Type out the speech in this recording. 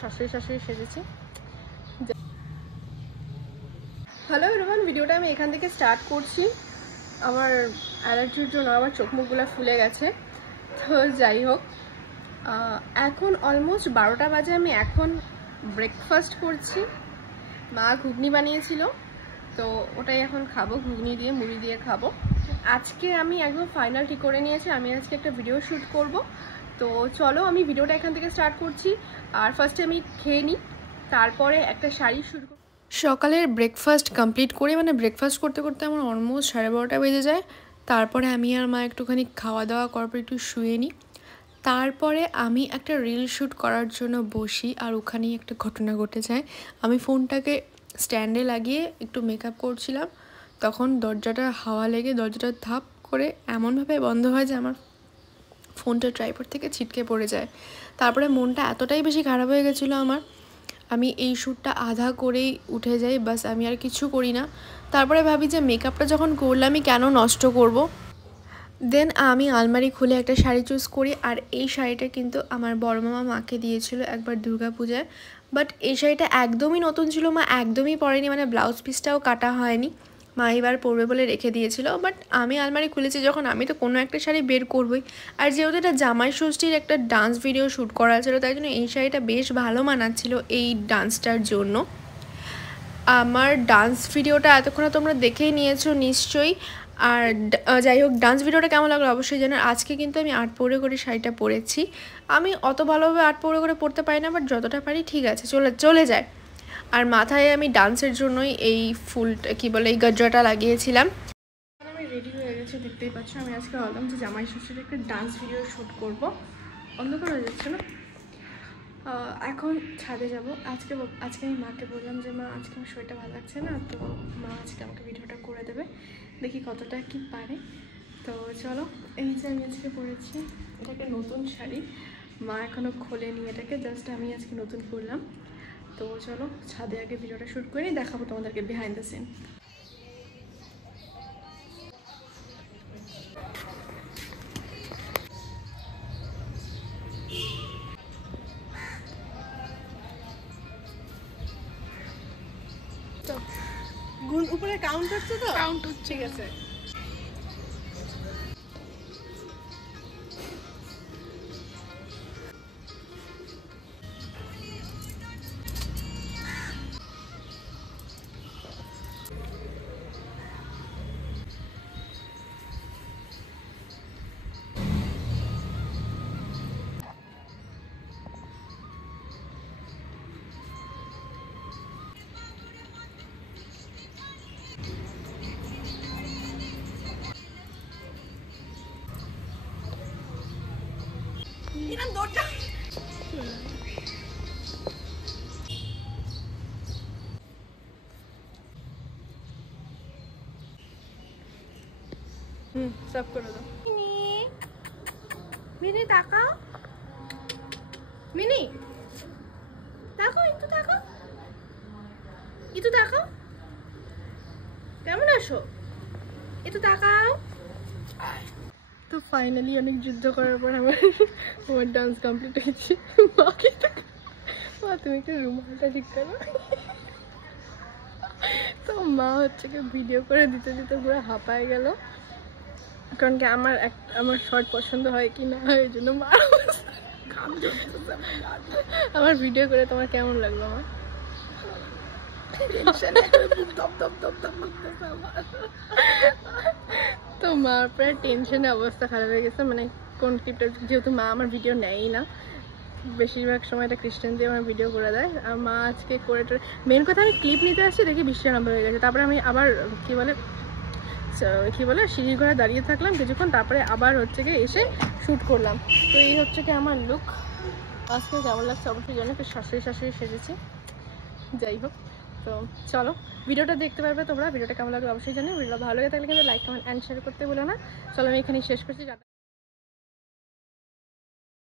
শাশুড়ি শাশুড়ি সেজেছি। Hello everyone, ভিডিওটা আমি এখান থেকে স্টার্ট করছি। আমার অ্যালার্জির জন্য আমার চোখ মুখগুলো ফুলে গেছে। তো যাই হোক, এখন অলমোস্ট 12টা বাজে। আমি এখন ব্রেকফাস্ট করছি। মা ঘুগনি বানিয়েছিল, তো ওটাই এখন খাবো। ঘুগনি দিয়ে মুড়ি দিয়ে খাবো। আজকে আমি একদম ফাইনাল ঠিক করে নিয়েছি, আমি আজকে একটা ভিডিও শ্যুট করব। তো চলো আমি ভিডিওটা এখান থেকে স্টার্ট করছি। আর ফার্স্টে আমি খেয়ে নিই, তারপরে একটা শাড়ি শুরু। সকালের ব্রেকফাস্ট কমপ্লিট করে, মানে ব্রেকফাস্ট করতে করতে আমার অলমোস্ট 12:30 বেজে যায়। তারপরে আমি আর মা একটুখানি খাওয়া দাওয়া করার পর একটু শুয়ে নিই। তারপরে আমি একটা রিল শ্যুট করার জন্য বসি, আর ওখানেই একটা ঘটনা ঘটে যায়। আমি ফোনটাকে স্ট্যান্ডে লাগিয়ে একটু মেকআপ করছিলাম, তখন দরজাটা হাওয়া লেগে দরজাটা ধাপ করে এমনভাবে বন্ধ হয় যে আমার ফোনটা ট্রাইপড থেকে ছিটকে পড়ে যায়। তারপরে মনটা এতটাই বেশি খারাপ হয়ে গেছিলো আমার, আমি এই শ্যুটটা আধা করেই উঠে যাই, বাস আমি আর কিছু করি না। তারপরে ভাবি যে মেকআপটা যখন করলাম আমি কেন নষ্ট করব। দেন আমি আলমারি খুলে একটা শাড়ি চুজ করি, আর এই শাড়িটা কিন্তু আমার বড় মামা মাকে দিয়েছিল একবার দুর্গাপূজায়। বাট এই শাড়িটা একদমই নতুন ছিল, মা একদমই পরেনি, মানে ব্লাউজ পিসটাও কাটা হয়নি। মা এবার পরবে বলে রেখে দিয়েছিল। বাট আমি আলমারি খুলেছি যখন, আমি তো কোনো একটা শাড়ি বের করবই। আর যেহেতু এটা জামাই ষষ্ঠীর একটা ডান্স ভিডিও শ্যুট করা ছিল, তাই জন্য এই শাড়িটা বেশ ভালো মানাচ্ছিল এই ডান্সটার জন্য। আমার ডান্স ভিডিওটা এতক্ষণে তোমরা দেখেই নিয়েছো নিশ্চয়ই। আর যাই হোক, ডান্স ভিডিওটা কেমন লাগলো অবশ্যই জানার। আজকে কিন্তু আমি আর্ট পরে করে শাড়িটা পরেছি। আমি অত ভালোভাবে আর্ট পরে করে পরতে পারি না, বাট যতটা পারি ঠিক আছে, চলে যায়। আর মাথায় আমি ডান্সের জন্যই এই ফুলটা কি বলে এই গজরাটা লাগিয়েছিলাম। আমি রেডি হয়ে গেছি, দেখতেই পাচ্ছ। আমি আজকে ভাবলাম যে জামাই ষষ্ঠীর একটা ডান্স ভিডিও শ্যুট করবো। অন্ধকার হয়ে যাচ্ছে না? এখন ছাদে যাব। আজকে আমি মাকে বললাম যে মা আজকে আমার শরীরটা ভালো লাগছে না, তো মা আজকে আমাকে ভিডিওটা করে দেবে, দেখি কতটা কি পারে। তো চলো, এই যে আমি আজকে পরেছি, এটা একটা নতুন শাড়ি। মা এখনও খোলেনি এটাকে, জাস্ট আমি আজকে নতুন করলাম। তো চলো ছাদে আগে ভিডিওটা শ্যুট করে দেখাবো তোমাদেরকে বিহাইন্ড দ্য সিন। উপরে কাউন্ট হচ্ছে, তো কাউন্ট হচ্ছে, ঠিক আছে। সব করে দাও। মিনি তাকাও, মিনি তাকাও, একটু তাকাও, একটু তাকাও, কেমন আছো, একটু তাকাও। তো ফাইনালি অনেক যুদ্ধ করার পর আমার ডান্স কমপ্লিট হয়েছে। মা তুমি একটু রুমালটা ঠিক করো। তো মা হচ্ছে কি ভিডিও করে দিতে দিতে পুরো হাঁপায় গেল, কারণ কি আমার শর্ট পছন্দ হয় কি না হয়, এই জন্য মা। আমার ভিডিও করে তোমার কেমন লাগলো? আমার তো মার প্রায় টেনশনে অবস্থা খারাপ হয়ে গেছে, মানে কোন ক্লিপটা, যেহেতু মা আমার ভিডিও নেয়ই না, বেশিরভাগ সময় এটা ক্রিস্টান দিয়ে আমার ভিডিও করে দেয়। আর মা আজকে করে মেন কথা, আমি ক্লিপ নিতে আসছি দেখি বৃষ্টি আরম্ভ হয়ে গেছে। তারপরে আমি আবার কি বলে সিঁড়ির ঘরে দাঁড়িয়ে থাকলাম কিছুক্ষণ, তারপরে আবার হচ্ছে কি এসে শ্যুট করলাম। তো এই হচ্ছে কি আমার লুক। আজকে কেমন লাগছে অবশ্যই জানো, একটু শাশুড়ি সেজেছি। যাই হোক, তো চলো ভিডিওটা দেখতে পারবে তোমরা। ভিডিওটা কেমন লাগলো অবশ্যই জানো। ভিডিওটা ভালো লাগে থাকলে কিন্তু লাইক, কমেন্ট অ্যান্ড শেয়ার করতে ভুলো না। চলো আমি এখানেই শেষ করছি।